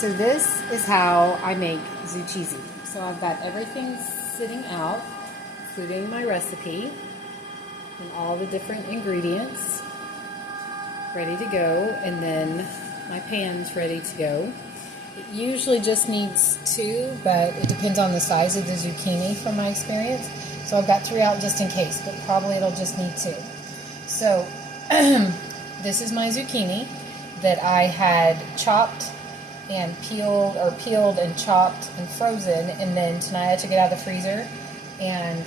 So this is how I make zucchini. So I've got everything sitting out, including my recipe and all the different ingredients ready to go, and then my pan's ready to go. It usually just needs 2, but it depends on the size of the zucchini from my experience. So I've got 3 out just in case, but probably it'll just need 2. So this is my zucchini that I had chopped and peeled and chopped and frozen, and then tonight I took it out of the freezer and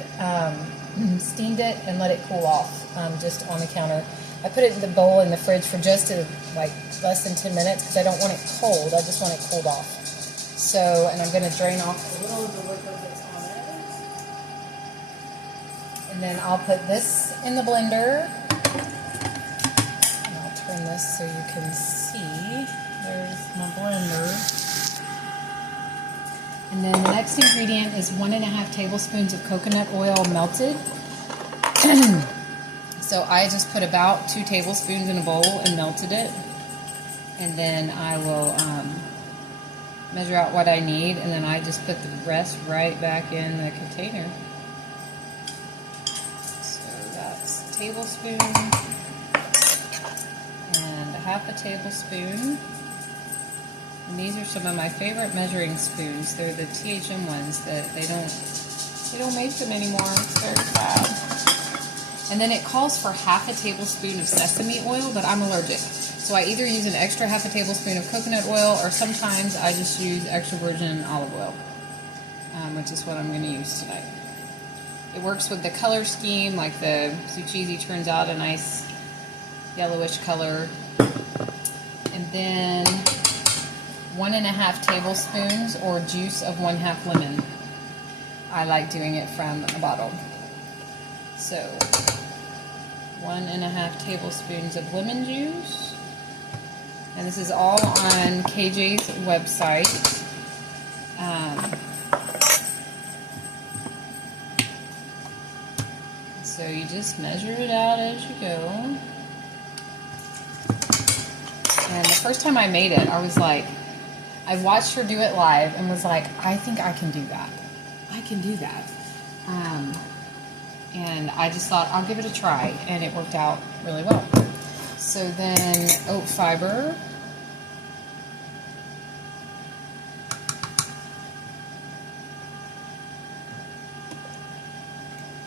steamed it and let it cool off just on the counter. I put it in the bowl in the fridge for just less than 10 minutes because I don't want it cold. I just want it cooled off. So, and I'm going to drain off a little of the liquid that's on it. And then I'll put this in the blender. And I'll turn this so you can see. There's my blender. And then the next ingredient is 1½ tablespoons of coconut oil melted. So I just put about 2 tablespoons in a bowl and melted it. And then I will measure out what I need, and then I just put the rest right back in the container. So that's a tablespoon and ½ a tablespoon. And these are some of my favorite measuring spoons. They're the THM ones that they don't make them anymore. It's very sad. And then it calls for ½ a tablespoon of sesame oil, but I'm allergic. So I either use an extra ½ a tablespoon of coconut oil, or sometimes I just use extra virgin olive oil, which is what I'm going to use tonight. It works with the color scheme, like the Zuccheesy turns out a nice yellowish color. And then 1½ tablespoons or juice of 1/2 lemon. I like doing it from a bottle. So 1½ tablespoons of lemon juice. And this is all on KJ's website. So you just measure it out as you go. And the first time I made it, I was like, I watched her do it live and was like, I think I can do that. I can do that. And I just thought, I'll give it a try. And it worked out really well. So then oat fiber.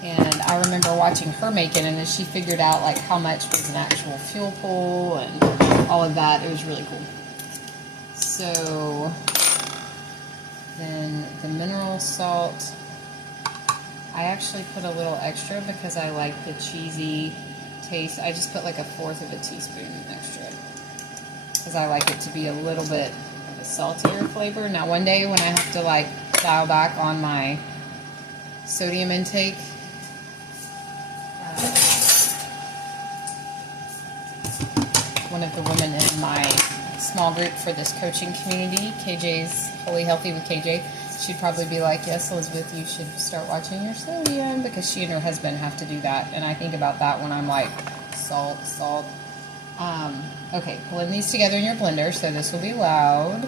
And I remember watching her make it, and as she figured out like how much was an actual fuel pool and all of that, it was really cool. So then the mineral salt, I actually put a little extra because I like the cheesy taste. I just put like 1/4 of a teaspoon extra because I like it to be a little bit of a saltier flavor. Now one day when I have to like dial back on my sodium intake, one of the women in my small group for this coaching community, KJ's Wholly Healthy with KJ, she'd probably be like, yes, Elizabeth, you should start watching your sodium, because she and her husband have to do that. And I think about that when I'm like, salt. Okay, blend these together in your blender, so this will be loud.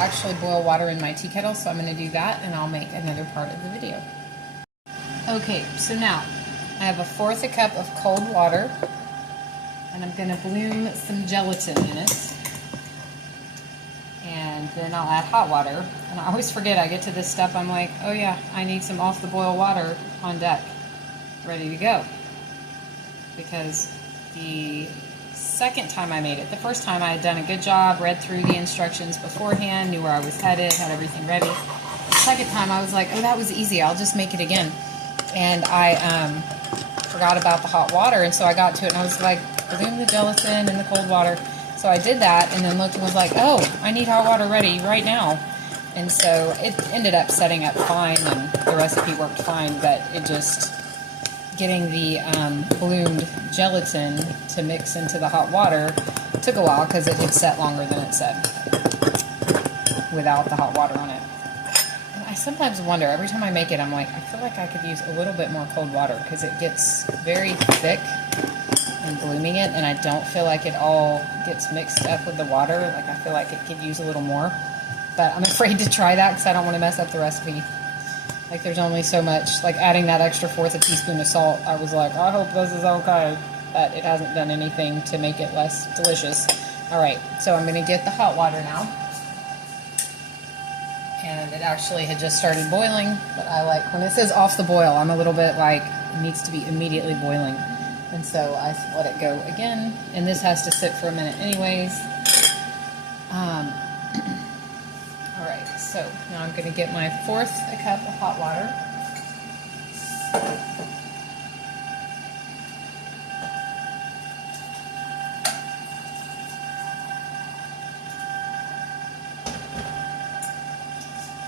Actually boil water in my tea kettle, so I'm going to do that, and I'll make another part of the video. Okay, so now I have 1/4 a cup of cold water, and I'm going to bloom some gelatin in it, and then I'll add hot water. And I always forget, I get to this step, I'm like, oh yeah, I need some off the boil water on deck, ready to go, because the second time I made it. The first time I had done a good job, read through the instructions beforehand, knew where I was headed, had everything ready. The second time I was like, oh, that was easy, I'll just make it again. And I forgot about the hot water, and so I got to it and I was like, bloom the gelatin in the cold water. So I did that and then looked and was like, oh, I need hot water ready right now. And so it ended up setting up fine, and the recipe worked fine, but it just, getting the bloomed gelatin to mix into the hot water took a while because it had set longer than it said without the hot water on it. sometimes wonder, every time I make it, I'm like, I feel like I could use a little bit more cold water because it gets very thick in blooming it, and I don't feel like it all gets mixed up with the water. Like, I feel like it could use a little more. But I'm afraid to try that because I don't want to mess up the recipe. Like, there's only so much. Like, adding that extra 1/4 teaspoon of salt, I was like, I hope this is okay. But it hasn't done anything to make it less delicious. Alright, so I'm going to get the hot water now. And it actually had just started boiling, but I like, when it says off the boil, I'm a little bit like, it needs to be immediately boiling. And so I let it go again, and this has to sit for a minute anyways. Alright, so now I'm going to get my 1/4 cup of hot water.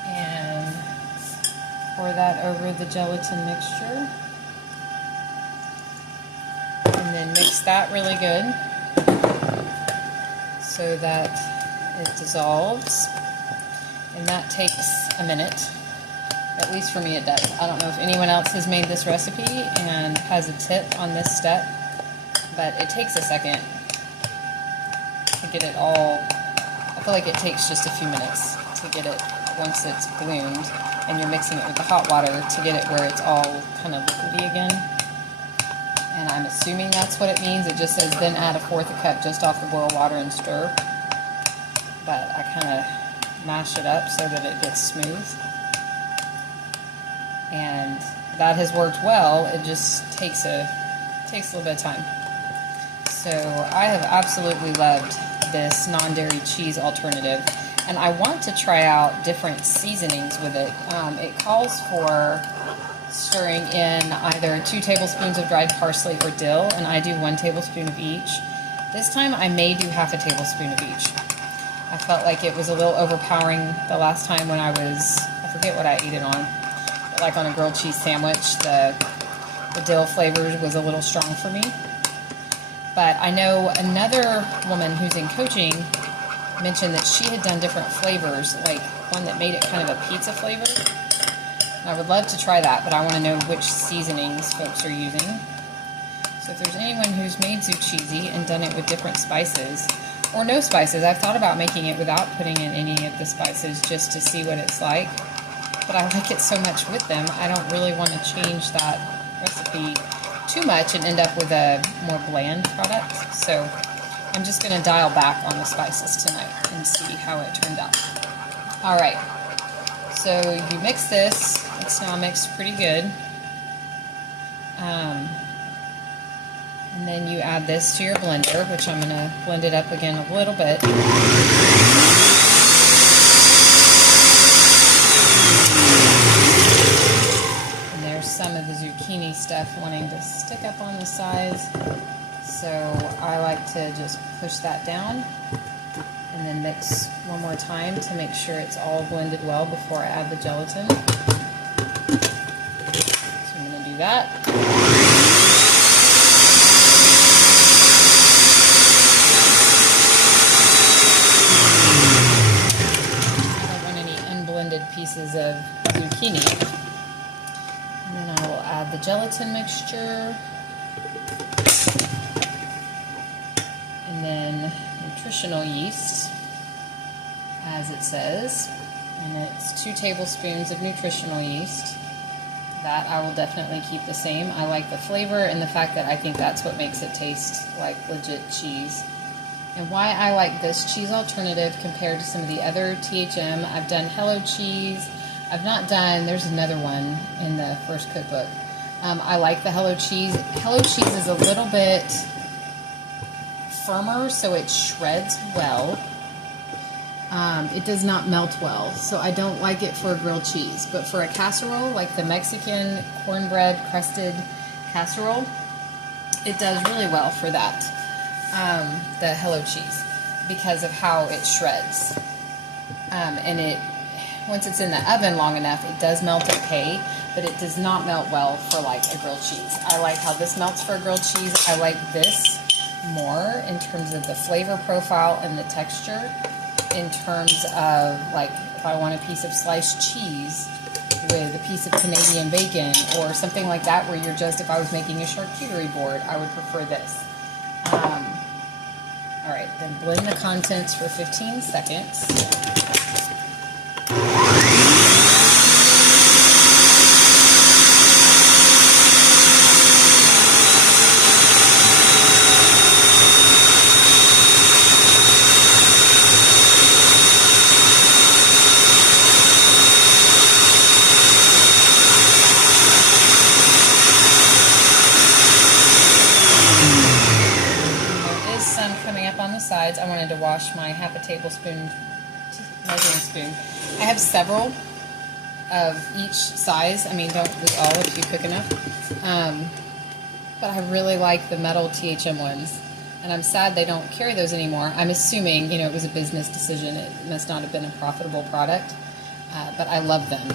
And pour that over the gelatin mixture. And then mix that really good so that it dissolves. And that takes a minute. At least for me it does. I don't know if anyone else has made this recipe and has a tip on this step, but it takes a second to get it all. I feel like it takes just a few minutes to get it, once it's bloomed and you're mixing it with the hot water, to get it where it's all kind of liquidy again. And I'm assuming that's what it means. It just says then add a 1/4 cup just off the boil water and stir. But I kind of mash it up so that it gets smooth. And that has worked well. It just takes a little bit of time. So I have absolutely loved this non-dairy cheese alternative. And I want to try out different seasonings with it. It calls for stirring in either 2 tablespoons of dried parsley or dill, and I do 1 tablespoon of each. This time I may do 1/2 tablespoon of each. I felt like it was a little overpowering the last time when I forget what I ate it on, but like on a grilled cheese sandwich, the dill flavor was a little strong for me. But I know another woman who's in coaching mentioned that she had done different flavors, like one that made it kind of a pizza flavor. I would love to try that, but I want to know which seasonings folks are using. So if there's anyone who's made zucchini and done it with different spices, or no spices, I've thought about making it without putting in any of the spices just to see what it's like. But I like it so much with them, I don't really want to change that recipe too much and end up with a more bland product. So I'm just going to dial back on the spices tonight and see how it turned out. Alright. So you mix this, it's now mixed pretty good, and then you add this to your blender, which I'm going to blend it up again a little bit. And there's some of the zucchini stuff wanting to stick up on the sides, so I like to just push that down. And then mix one more time to make sure it's all blended well before I add the gelatin. So I'm going to do that. I don't want any unblended pieces of zucchini. And then I will add the gelatin mixture. And then nutritional yeast, as it says, and it's 2 tablespoons of nutritional yeast. That I will definitely keep the same. I like the flavor and the fact that I think that's what makes it taste like legit cheese. And why I like this cheese alternative compared to some of the other THM, I've done Hello Cheese. I've not done, there's another one in the first cookbook. I like the Hello Cheese. Hello Cheese is a little bit firmer, so it shreds well. It does not melt well, so I don't like it for a grilled cheese. But for a casserole, like the Mexican cornbread crusted casserole, it does really well for that, the Hello Cheese, because of how it shreds. And it, once it's in the oven long enough, it does melt okay, but it does not melt well for like a grilled cheese. I like how this melts for a grilled cheese. I like this more in terms of the flavor profile and the texture. in terms of, like, if I want a piece of sliced cheese with a piece of Canadian bacon or something like that, where you're just, if I was making a charcuterie board, I would prefer this. All right, then blend the contents for 15 seconds. Coming up on the sides, I wanted to wash my half a tablespoon measuring spoon. I have several of each size. I mean, don't we all if you cook enough? But I really like the metal THM ones, and I'm sad they don't carry those anymore. I'm assuming, you know, it was a business decision. It must not have been a profitable product, but I love them.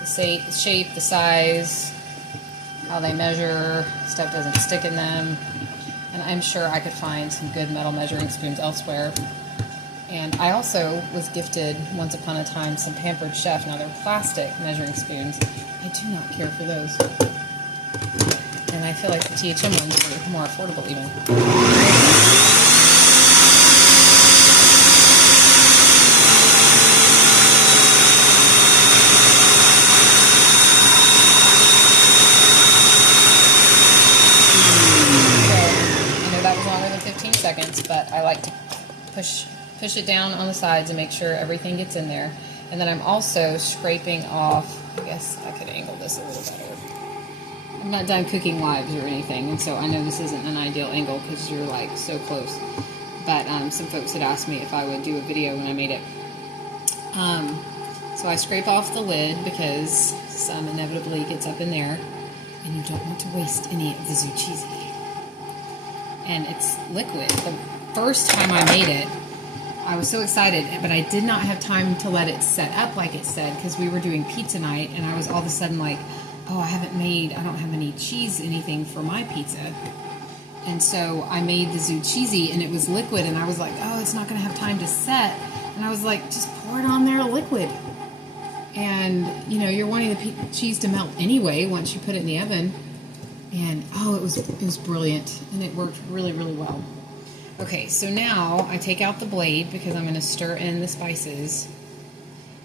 The shape, the size, how they measure, stuff doesn't stick in them. And I'm sure I could find some good metal measuring spoons elsewhere. And I also was gifted, once upon a time, some Pampered Chef. Now, they're plastic measuring spoons. I do not care for those. And I feel like the THM ones were more affordable even. Seconds, but I like to push it down on the sides and make sure everything gets in there. And then I'm also scraping off, I guess I could angle this a little better. I'm not done cooking lives or anything, and so I know this isn't an ideal angle because you're like so close. But some folks had asked me if I would do a video when I made it. So I scrape off the lid because some inevitably gets up in there, and you don't want to waste any of the zucchini. And it's liquid. The first time I made it, I was so excited, but I did not have time to let it set up like it said, because we were doing pizza night, and I was all of a sudden like, oh, I don't have any cheese, anything for my pizza. And so I made the zucchini, and it was liquid, and I was like, oh, it's not going to have time to set. And I was like, just pour it on there liquid. And, you know, you're wanting the cheese to melt anyway once you put it in the oven. And, oh, it was brilliant, and it worked really, really well. Okay, so now I take out the blade because I'm going to stir in the spices.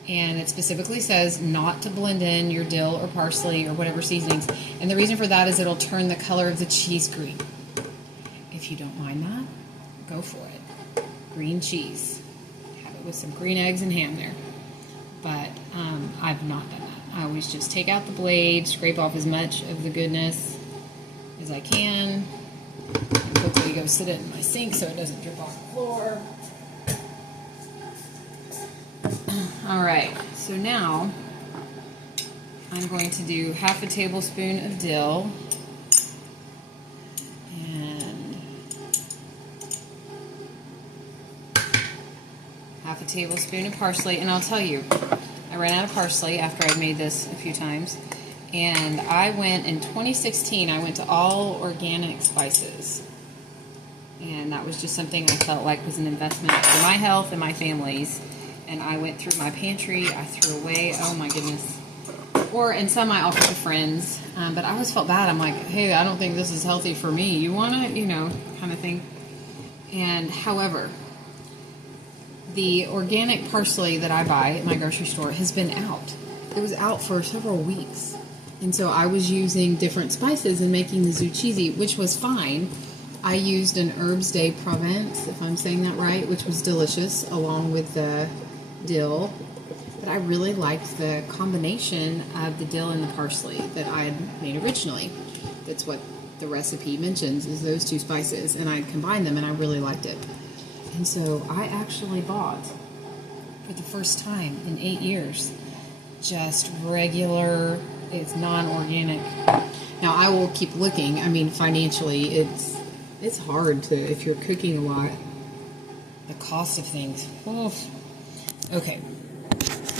And it specifically says not to blend in your dill or parsley or whatever seasonings. And the reason for that is it'll turn the color of the cheese green. If you don't mind that, go for it. Green cheese. Have it with some green eggs and ham there. But I've not done that. I always just take out the blade, scrape off as much of the goodness as I can. Quickly go sit it in my sink so it doesn't drip off the floor. Alright, so now I'm going to do half a tablespoon of dill and half a tablespoon of parsley. And I'll tell you, I ran out of parsley after I'd made this a few times. And I went, in 2016, I went to all organic spices. And that was just something I felt like was an investment for my health and my family's. And I went through my pantry, I threw away, oh my goodness. And some I offered to friends. But I always felt bad. I'm like, hey, I don't think this is healthy for me. You want it? You know, kind of thing. And however, the organic parsley that I buy at my grocery store has been out. It was out for several weeks. And so I was using different spices and making the zucchini, which was fine. I used an Herbes de Provence, if I'm saying that right, which was delicious, along with the dill. But I really liked the combination of the dill and the parsley that I had made originally. That's what the recipe mentions, is those two spices. And I combined them, and I really liked it. And so I actually bought, for the first time in 8 years, just regular, it's non-organic. Now I will keep looking. I mean, financially, it's hard to, if you're cooking a lot, the cost of things. Oof. Okay,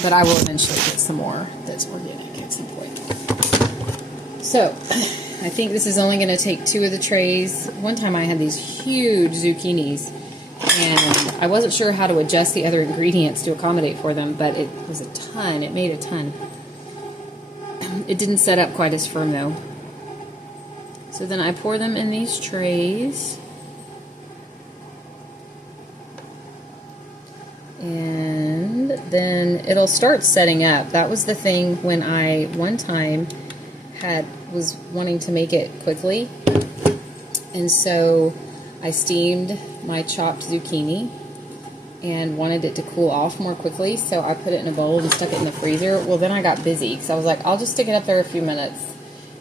but I will eventually get some more that's organic at some point. So, I think this is only going to take 2 of the trays. One time I had these huge zucchinis, And I wasn't sure how to adjust the other ingredients to accommodate for them, but it was a ton. It made a ton. It didn't set up quite as firm though. So then I pour them in these trays. And then it'll start setting up. That was the thing when I one time was wanting to make it quickly. And so I steamed my chopped zucchini and wanted it to cool off more quickly, so I put it in a bowl and stuck it in the freezer. Well, then I got busy because I was like, I'll just stick it up there a few minutes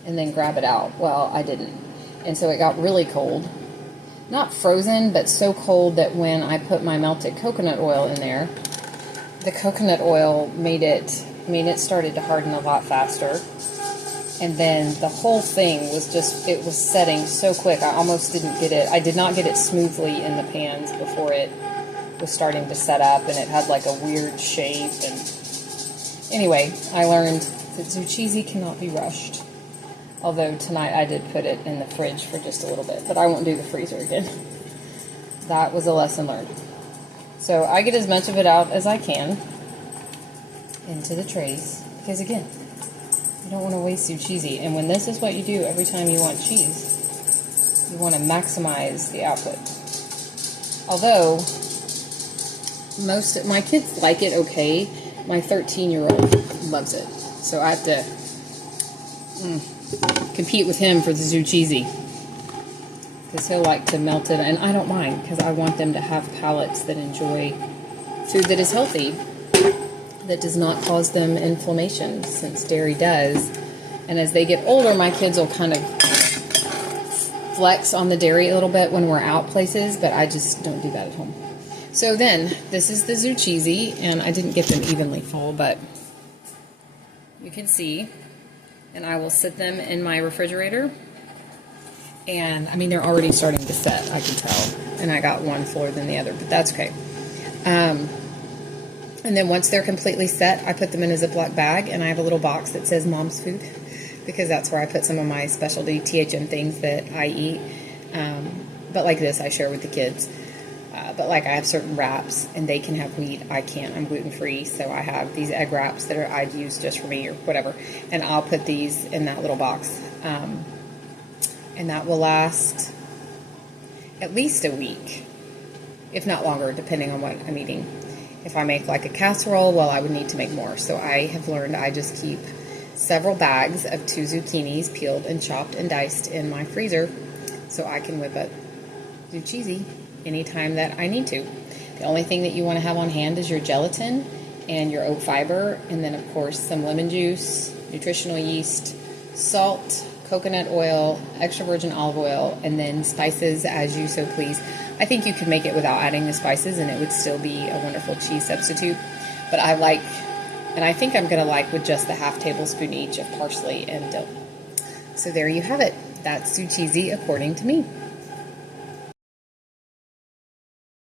and then grab it out. Well, I didn't. And so it got really cold. Not frozen, but so cold that when I put my melted coconut oil in there, the coconut oil made it started to harden a lot faster. And then the whole thing was just, it was setting so quick. I almost didn't get it. I did not get it smoothly in the pans before it was starting to set up, and it had like a weird shape. And anyway, I learned that zucchini cannot be rushed. Although tonight I did put it in the fridge for just a little bit, but I won't do the freezer again. That was a lesson learned. So I get as much of it out as I can into the trays, because again, you don't want to waste zucchini. And when this is what you do every time you want cheese, you want to maximize the output. Although my kids like it okay, my 13-year-old loves it. So I have to compete with him for the zucchini, because he'll like to melt it, and I don't mind, because I want them to have palates that enjoy food that is healthy, that does not cause them inflammation, since dairy does. And as they get older, my kids will kind of flex on the dairy a little bit when we're out places, but I just don't do that at home. So then, this is the zucchini, and I didn't get them evenly full, but you can see. And I will sit them in my refrigerator. And, I mean, they're already starting to set, I can tell. And I got one fuller than the other, but that's okay. And then once they're completely set, I put them in a Ziploc bag, and I have a little box that says Mom's Food, because that's where I put some of my specialty THM things that I eat. But like this, I share with the kids. But like I have certain wraps, and they can have wheat. I can't. I'm gluten-free, so I have these egg wraps that I'd use just for me or whatever. And I'll put these in that little box. And that will last at least a week, if not longer, depending on what I'm eating. If I make like a casserole, well, I would need to make more. So I have learned I just keep several bags of 2 zucchinis peeled and chopped and diced in my freezer, so I can whip up zucchini anytime that I need to. The only thing that you want to have on hand is your gelatin and your oat fiber, and then of course some lemon juice, nutritional yeast, salt, coconut oil, extra virgin olive oil, and then spices as you so please. I think you could make it without adding the spices and it would still be a wonderful cheese substitute. But I like, and I think I'm going to like with just the ½ tablespoon each of parsley and dill. So there you have it. That's zucchini according to me.